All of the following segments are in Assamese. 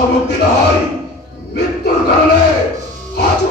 আশা মুক্তি নহয় মৃত্যুৰ কাৰণে সাজু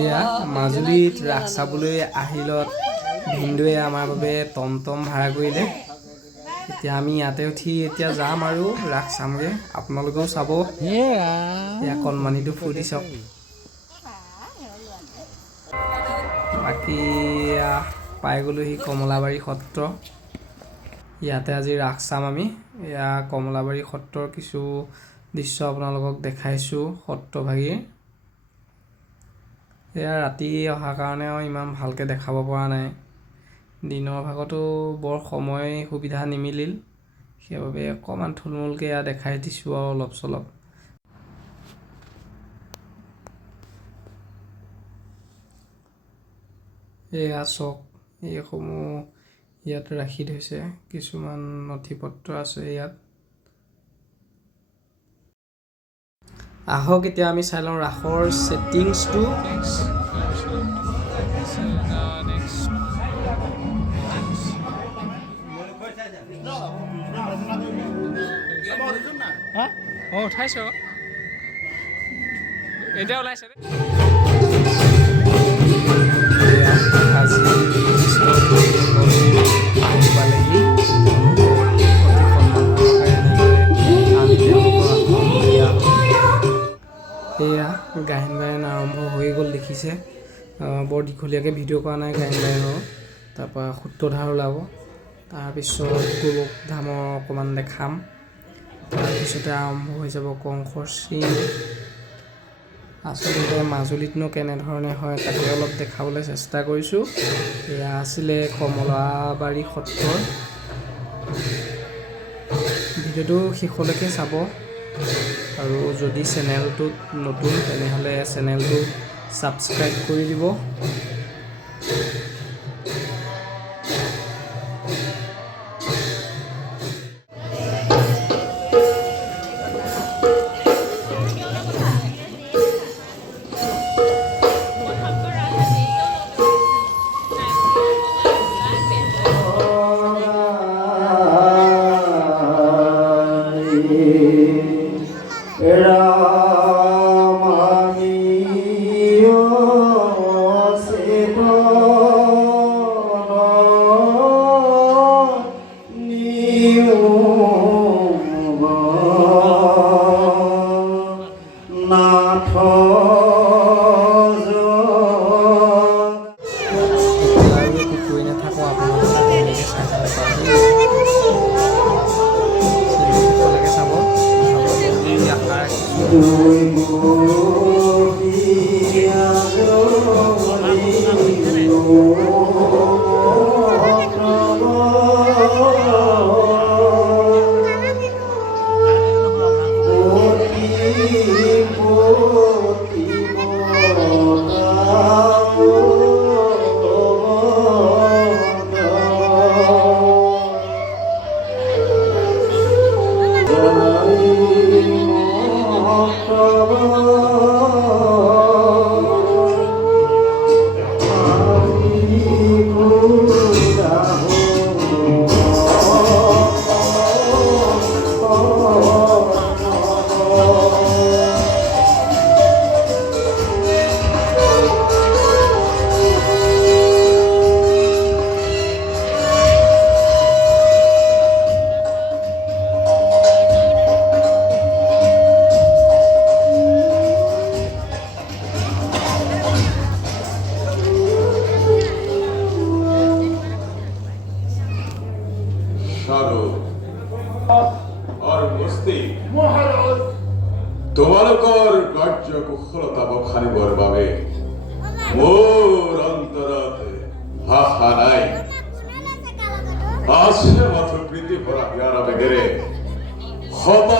এয়া মাজুলীত ৰাস চাবলৈ আহিলত ভিনদেউৱে আমাৰ বাবে টমটম ভাড়া কৰিলে। এতিয়া আমি ইয়াতে উঠি এতিয়া যাম আৰু ৰাস চামগৈ। আপোনালোকেও চাব। এয়া কণমানিটো ফূৰ্তি চাওক। বাকী পাই গ'লোহি কমলাবাৰী সত্ৰ। ইয়াতে আজি ৰাস চাম আমি। এয়া কমলাবাৰী সত্ৰৰ কিছু দৃশ্য আপোনালোকক দেখাইছোঁ সত্ৰভাগীৰ। এয়া ৰাতি অহাৰ কাৰণে ইমান ভালকৈ দেখাব পৰা নাই। দিনৰ ভাগতো বৰ সময় সুবিধা নিমিলিল, সেইবাবে অকণমান থুলমূলকৈ এয়া দেখাই দিছোঁ আৰু অলপ চলপ। এয়া চাওক, এইসমূহ ইয়াত ৰাখি থৈছে। কিছুমান নথি পত্ৰ আছে ইয়াত। আহক এতিয়া আমি চাই লওঁ ৰাসৰ ছেটিংছটো। উঠাইছো এতিয়া ওলাইছে আজি আহি পালেহি। এয়া গায়ন বায়ন আৰম্ভ হৈ গ'ল দেখিছে। বৰ দীঘলীয়াকৈ ভিডিঅ' কৰা নাই গায়ন বায়নৰ। তাৰপৰা সূত্ৰধাৰ ওলাব, তাৰপিছত গোলক ধামৰ অকণমান দেখাম, তাৰপিছতে আৰম্ভ হৈ যাব কংসৰ চিন। আচলতে মাজুলীতনো কেনেধৰণে হয় তাকে অলপ দেখাবলৈ চেষ্টা কৰিছোঁ। এয়া আছিলে কমলাবাৰী সত্ৰৰ। ভিডিঅ'টো শেষলৈকে চাব, আৰু যদি চেনেলটোত নতুন তেনেহ'লে চেনেলটো ছাবস্ক্ৰাইব কৰি দিব। তোমালোকৰ কাৰ্য কুশলতা বখানিবৰ বাবে মোৰ অন্তৰত ভাষা নাই। আছে মাথো প্ৰীতি ভৰা হিয়াৰ বেগেৰে শত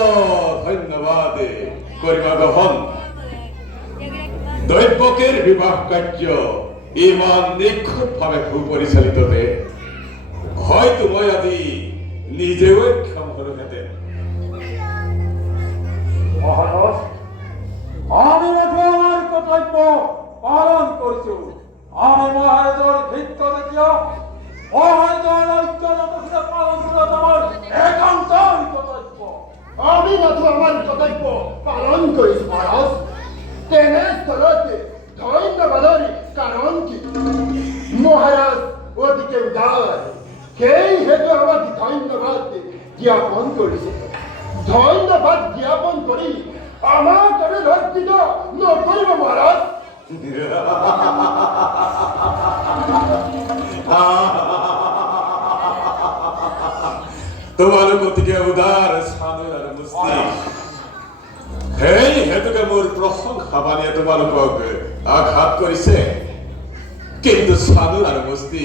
ধন্যবাদ কৰিবা গ্ৰহণ। দৈৱকীৰ বিবাহ কাৰ্য ইমান নিখুঁতভাৱে সুপৰিচালিততে হয়তো মই আজি নিজেও ক্ষম হলোহেঁতেন। মহারাজ, আমি মাত্র আমার কর্তব্য পালন করছি। আমি মহারাজের ভিত্ত দেখিয়া মহারাজের ঐক্য পালন করা আমার অবাধি ধন্যবাদ জ্ঞাপন কৰিছে ধন্যবাদ জ্ঞাপন কৰি আমাক আৰু লজ্জিত নকৰিব মহাৰাজ তোমালোক গতিকে উদাৰ চানুৰ আৰু মুস্তি সেই হেতুকে মোৰ প্ৰশংসা বাণীয়ে তোমালোকক আঘাত কৰিছে কিন্তু চানুৰ আৰু মুস্তি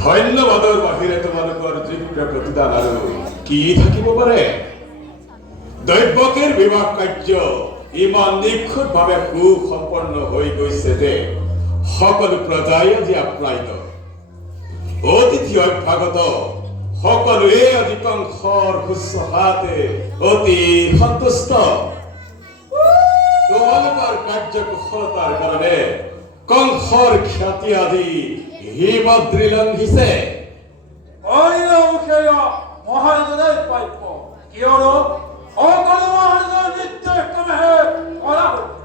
ধন্যবাদৰ বাহিৰে তোমালোকৰ যোগ্য প্ৰতিদান আৰু কি থাকিব পাৰে দৈৱকীৰ বিবাহ কাৰ্য ইমান নিখুঁতভাৱে সুসম্পন্ন হৈ গৈছে যে সকলো প্ৰজাই আজি আপ্যায়িত অতিথি অভ্যাগত সকলোৱে আজি কংসৰ শুশ্ৰূষাতে অতি সন্তুষ্ট তোমালোকৰ কাৰ্যকুশলতাৰ কাৰণে কংসৰ খ্যাতি আজি হিমাদ্ৰী লংঘিছে মহাৰাজেই প্ৰাপ্য কিয়নো সকলো মহাৰাজৰ নিৰ্দেশক্ৰমেহে কৰা হৈছে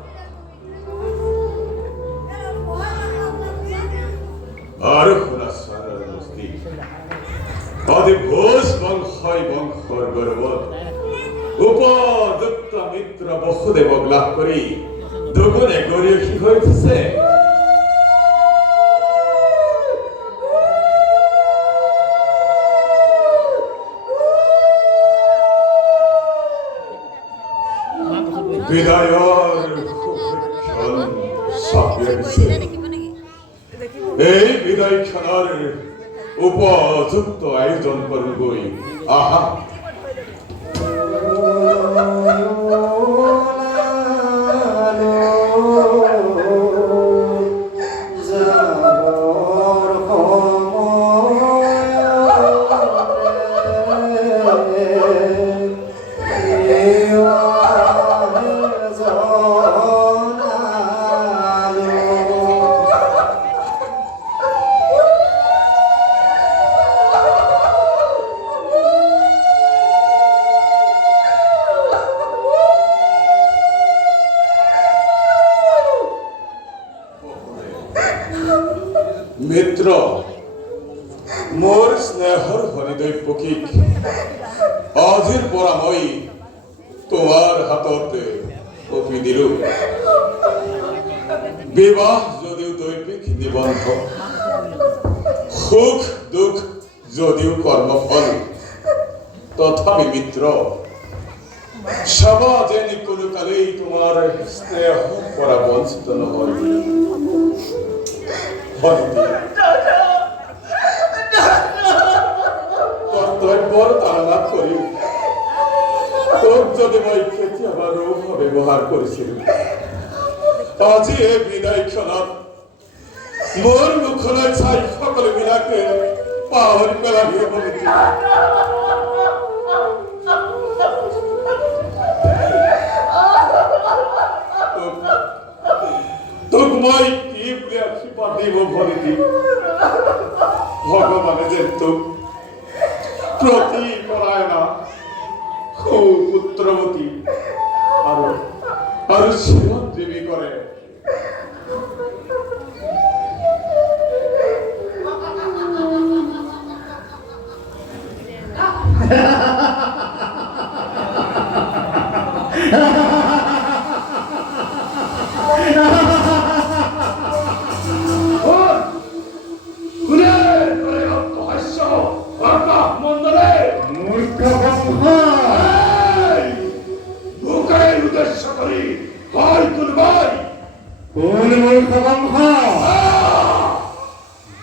আৰু শুনাচোন মুস্তি আদি ঘোষ বংশই বংশৰ গৌৰৱত উপযুক্ত মিত্ৰ বসুদেৱক লাভ কৰি দুগুণে গৰিয়সী হৈ উঠিছে বিদায়ৰ ক্ষণ চাপি আহিছে এই বিদায় ক্ষণৰ উপযুক্ত আয়োজন কৰোঁগৈ আহা মিত্ৰ মোৰ স্নেহৰ হৰিদৈৱকীক আজিৰ পৰা মই তোমাৰ হাতত কপি দিলো বিবাহ যদিও দৈৱিক নিবন্ধ সুখ দুখ যদিও কৰ্মফল তথাপি মিত্ৰ চাবা যেন কোনো কালেই তোমাৰ স্নেহৰ পৰা বঞ্চিত নহয় কৰ্তব্যৰ তাৰণাত কৰি তোক যদি মই কেতিয়াবা ৰূপ ব্যৱহাৰ কৰিছিলো আজি এই বিদায় ক্ষণত মোৰ মুখলৈ চাই সকলোবিলাকে পাহৰি পেলাবি হ'ব নেকি তোক মই কি বুলি আশীৰ্বাদ দিব ভৰিদি ভগৱানে যেন তোক প্ৰতি পৰায়ণা সুপুত্ৰৱতী আৰু চিৰঞ্জীৱী কৰে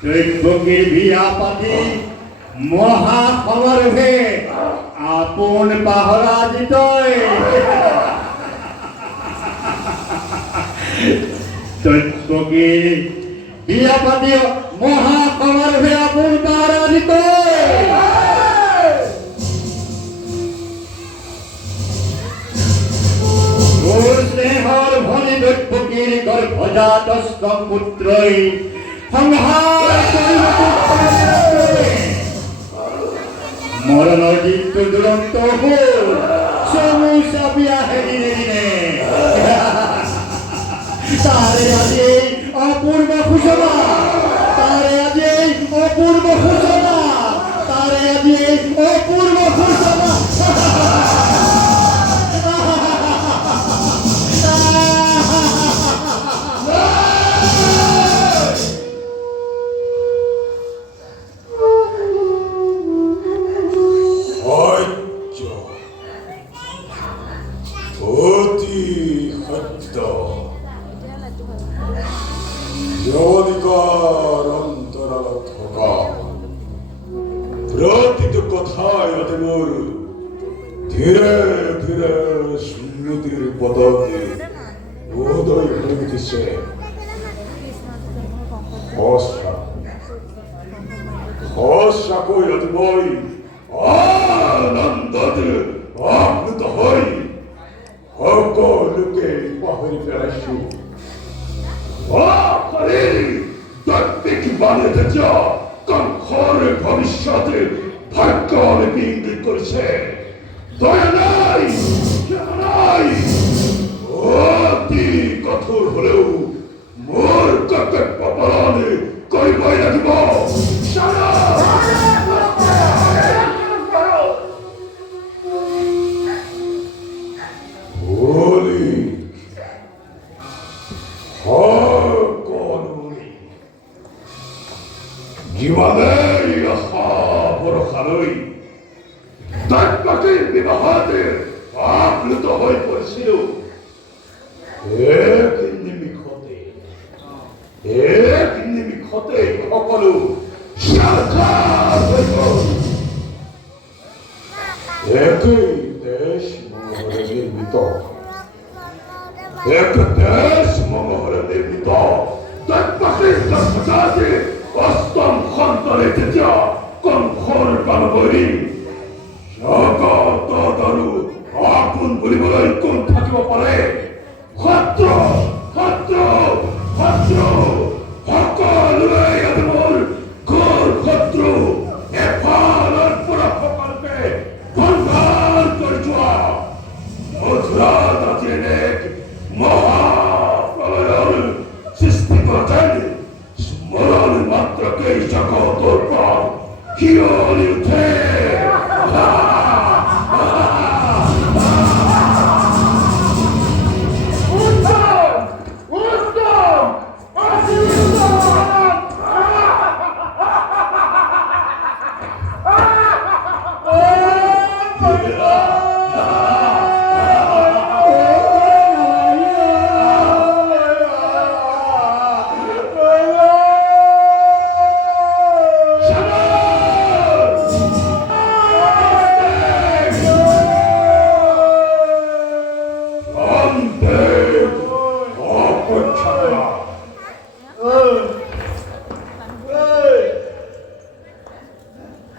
দৈৱকীৰ বিয়া পাতি মহাসমাৰোহে আপোন পাহৰা জিতৈ দৈৱকীৰ বিয়া পাতি মহাসমাৰোহে আপোন পাহৰা জিতৈ স্নেহৰ ভনী দৈৱকীৰ গৰ্ভজাত পুত্ৰই মৰণৰ দিনটো দুৰন্ত হ'ল চমু চাপিয়া হেৰি নেৰিনে তাৰে আজি অপূৰ্ব সূচনা তাৰে আজি অপূৰ্ব সূচনা কথায় অতে মোর ধীরে ধীরে সমুদ্রের পদকে উদয় হয়ে উঠেছে হর্ষা কই অতে বই আনন্দে আপ্লুত হই সকলকে পাহরি ফেলাইছু দৈবিক বানিয়ে যা কংখরের ভবিষ্যতে ভাগ্য লিপি ইঙ্গিত করেছে দয়া নাই নাই অতি কঠোর হলেও মোর কর্তব্য পালন করিবই লাগিব সারা বলি জীবনে বড় খালই দৈবকীর বিবাহতে আপ্লুত হয়ে পড়েছিল এক নিমিষতে সকলো সাক্ষাৎ হইব একই দেশ মনোহরে নির্মিত এক দেশ মনোহরে নির্মিত দৈবকীর গর্ভজাতে অষ্টম সন্তানে তেতিয়া কংসৰ বানবৰী জগত আৰু আপোন বুলিবলৈ কোন থাকিব পাৰে শত্ৰু শত্ৰু শত্ৰু সকলোৱে মোৰ ঘোৰ শত্ৰু এফালৰ পৰা সকলোকে সংহাৰ কৰি যোৱা মথুৰাত আজি এক মহাপ্ৰলয়ৰ সৃষ্টি কৰিছিল স্মৰণ মাত্ৰকে জগতৰ পৰ শিয়ৰি উঠে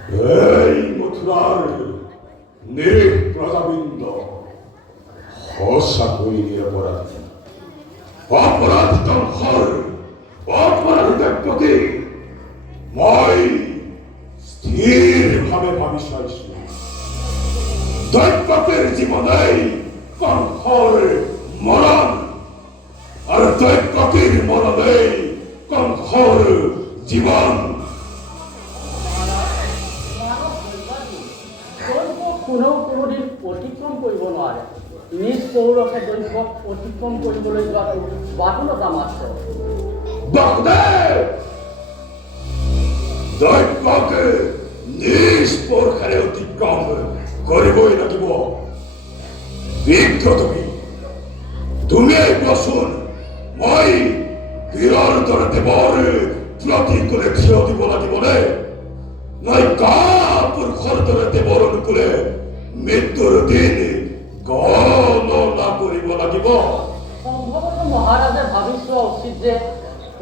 এই মথুৰাৰ নিৰীহ প্ৰজাবৃন্দ সঁচাকৈ নিৰপৰাধী অপৰাধী কংসৰ অপৰাধী দৈবকী মই স্থিৰভাৱে ভাবি চাইছো দৈবকীৰ জীৱনেই কংসৰ মৰণ আৰু দৈবকীৰ মৰণেই কংসৰ জীৱন কোনেও কোনোদিন অতিক্ৰম কৰিব নোৱাৰে নিজ পৌৰসে দৈৱক অতিক্ৰম কৰিবলৈ যোৱাটো বাতুলতা মাত্ৰ দৈবকে নিজ পৌৰসেৰে অতিক্ৰম কৰিবই লাগিব বিজ্ঞ তুমিয়েই কোৱাচোন মই বীৰৰ দৰে দেৱৰ প্ৰতিকূলে থিয় দিব লাগিবনে নাই পুৰুষৰ দৰে দেৱৰ অনুকূলে মৃত্যুৰ দিন গণনা কৰিব লাগিব সম্ভৱতঃ মহাৰাজে ভাবি চোৱা উচিত যে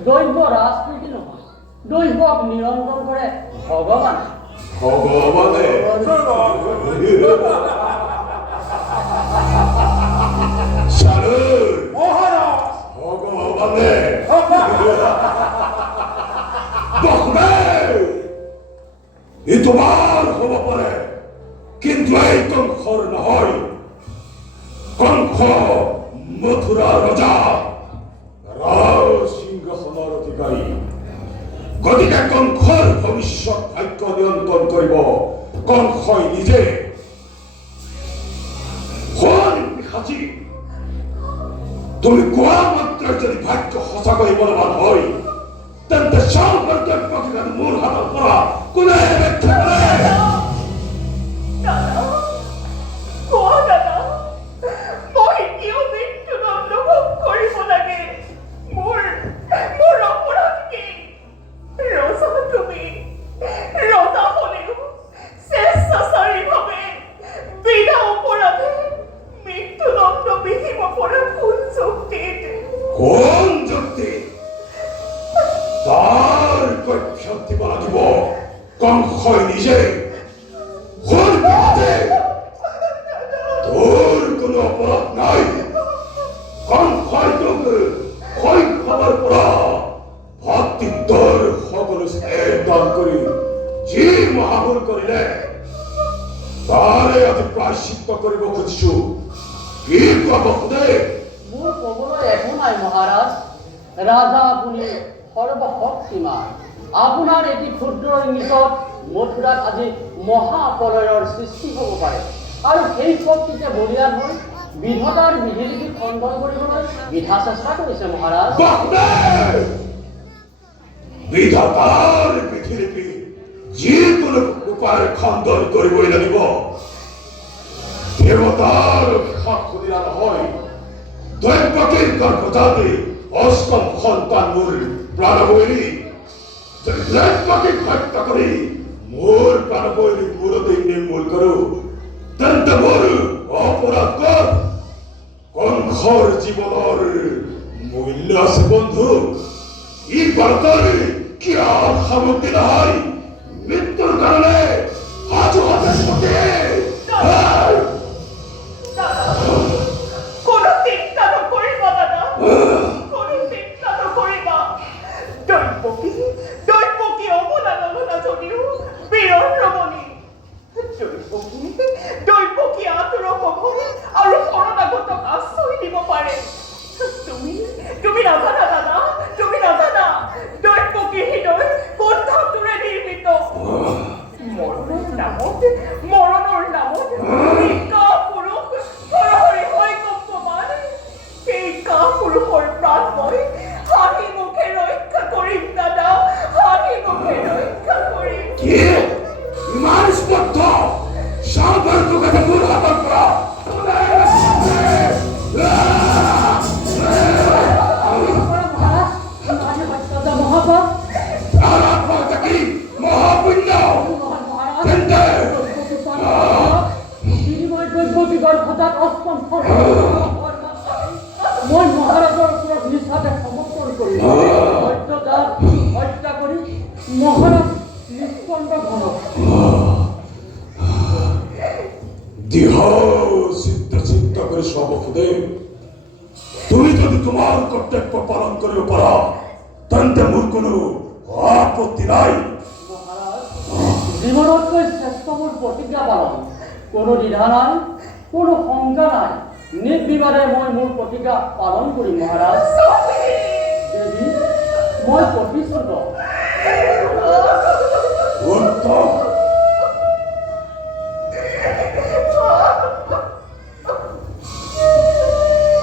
দৈৱ ৰাজনীতি নহয় দৈৱক নিৰঞ্জন কৰে ভগৱানে ভগৱানে ভগৱানে ই তোমাৰ হ'ব পাৰে কিন্তু এই কংসৰ নহয় কংস মথুৰা ৰজা সিংহাসনৰ অধিকাৰী গতিকে কংসৰ ভৱিষ্যত ভাগ্য নিয়ন্ত্ৰণ কৰিব কংসই নিজে সাজি তুমি কোৱা মাত্ৰে যদি ভাগ্য সঁচাকৈ বলৱান হয় তেন্তে মোৰ হাতৰ পৰা কোনে ৰক্ষা কৰে Rosa, অত্যাচাৰীভাৱে বিনা অপৰাধে মৃত্যুদণ্ড বিহিব পৰা কোন যুক্তিত? কোন যুক্তি? তাৰ কৈফিয়ত দিব লাগিব কংসই নিজে। কোন বিপদে? তোৰ কোনো অপৰাধ নাই। কংসই তোক শৈশৱৰ পৰা ভাতৃত্বৰ সকলো দান কৰি যি মহাভুল কৰিলে তাৰে আজি প্ৰায়শ্চিত্ত কৰিব খুজিছো। কি ক'ব সোধে? মোৰ ক'বলৈ একো নাই মহাৰাজ। ৰাজা আপুনি সৰ্বশক্তিমান। আপোনাৰ এটি ক্ষুদ্ৰ ইংগিতত মথুৰাত আজি মহাপ্ৰলয়ৰ সৃষ্টি হ'ব পাৰে, আৰু সেই শক্তিকে বলিয়ান হৈ বিধাতাৰ বিধিলিপি খণ্ডন কৰিবলৈ বিধা চেষ্টা কৰিছে মহাৰাজ। বিধাতাৰ বিধিলিপি যিকোনো উপায়েৰে খণ্ডন কৰিবই লাগিব। দেৱতাৰ সাক্ষীৰা নহয়, দৈৱকীৰ গৰ্ভজাতি অষ্টম সন্তান মোৰ প্ৰাণবৈৰী। যদি দৈৱকীক হত্যা কৰি মোৰ প্ৰাণবৈৰীক মূৰতেই নিৰ্মূল কৰো, তেন্তে মোৰ অপৰাধ ক'ত? কংসৰ জীৱনৰ মূল্য আছে বন্ধু। ই ভাৰতৰ কিয় সামগ্ৰী নহয়? মৃত্যুৰ কাৰণে সাজু হাতে কোনো চিন্তা নকৰিবা দাদা, কোনো চিন্তা নকৰিবা। দৈৱকী অবলা নলনা যদিও বীৰৰ ৰমণী। দৈৱকী আতুৰক অভয় আৰু শৰণাগতক আশ্ৰয় দিব পাৰে। তুমি নাজানা দাদা, তুমি নাজানা দৈৱকী হৃদয় কোন ধাতুৰে নিৰ্মিত। মৰণৰ নামত এই কাপুৰুষ হৰহৰি হৈ কম্পমান। এই কাপুৰুষৰ প্ৰাণ মই হাঁহি মুখে ৰক্ষা কৰিম দাদা, হাঁহি মুখে ৰক্ষা কৰিম। ইমান স্পষ্ট সাগৰ তোকে মোৰ হাতৰ পৰা মই মহাৰাজৰ ওপৰত নিষ্ঠাতে সমৰ্পণ কৰি সত্যতাক হত্যা কৰি মহাৰাজ নিষ্পন্ন ঘনক দেহ চিন্তা কৰে সব খুদে। তুমি যদি তোমাৰ কৰ্তব্য পালন কৰিব পাৰা তেন্তে মোৰ কোনো আপত্তি নাই। মহাৰাজ, জীৱনতকৈ শ্ৰেষ্ঠ মোৰ প্ৰতিজ্ঞা পালন। কোনো দ্বিধা নাই, কোনো শংকা নাই। নিৰ্বিবাদে মই মোৰ প্ৰতিজ্ঞা পালন কৰিম মহাৰাজ। দেৱী, মই প্ৰতিশ্ৰুত।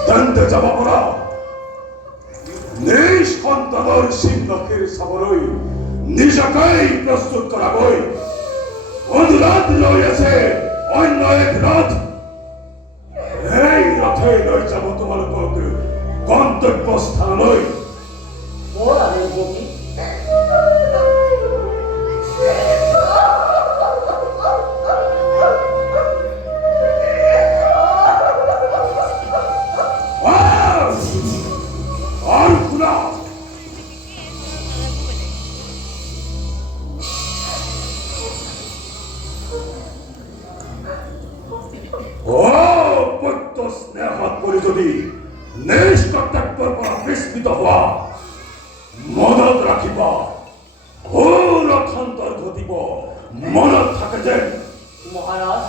তেন্তে যাব পৰা নিজ সন্তানৰ চিহ্নকেৰ চাবলৈ নিজকেই প্ৰস্তুত কৰাবই। অনুৰাধ লৈ আছে অন্য এক ৰথ। এই ৰথে লৈ যাব তোমালোকক গন্তব্য স্থানলৈ। মোৰ আদেশ দেৱী। স্নেহত পৰি যদি নিজ কৰ্তব্যৰ পৰা বিস্মিত হোৱা মনত ৰাখিবা, ঘোৰ অখান্তৰ ঘটিব। মনত থাকে যেন। মহাৰাজ,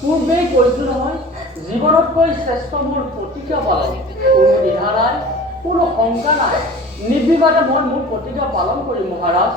পূৰ্বেই কৈছো নহয়, জীৱনতকৈ শ্ৰেষ্ঠ মোৰ প্ৰতিজ্ঞা পালন। কোনো দ্বিধা নাই, কোনো শংকা নাই। নিৰ্বিবাদে মই মোৰ প্ৰতিজ্ঞা পালন কৰিম মহাৰাজ।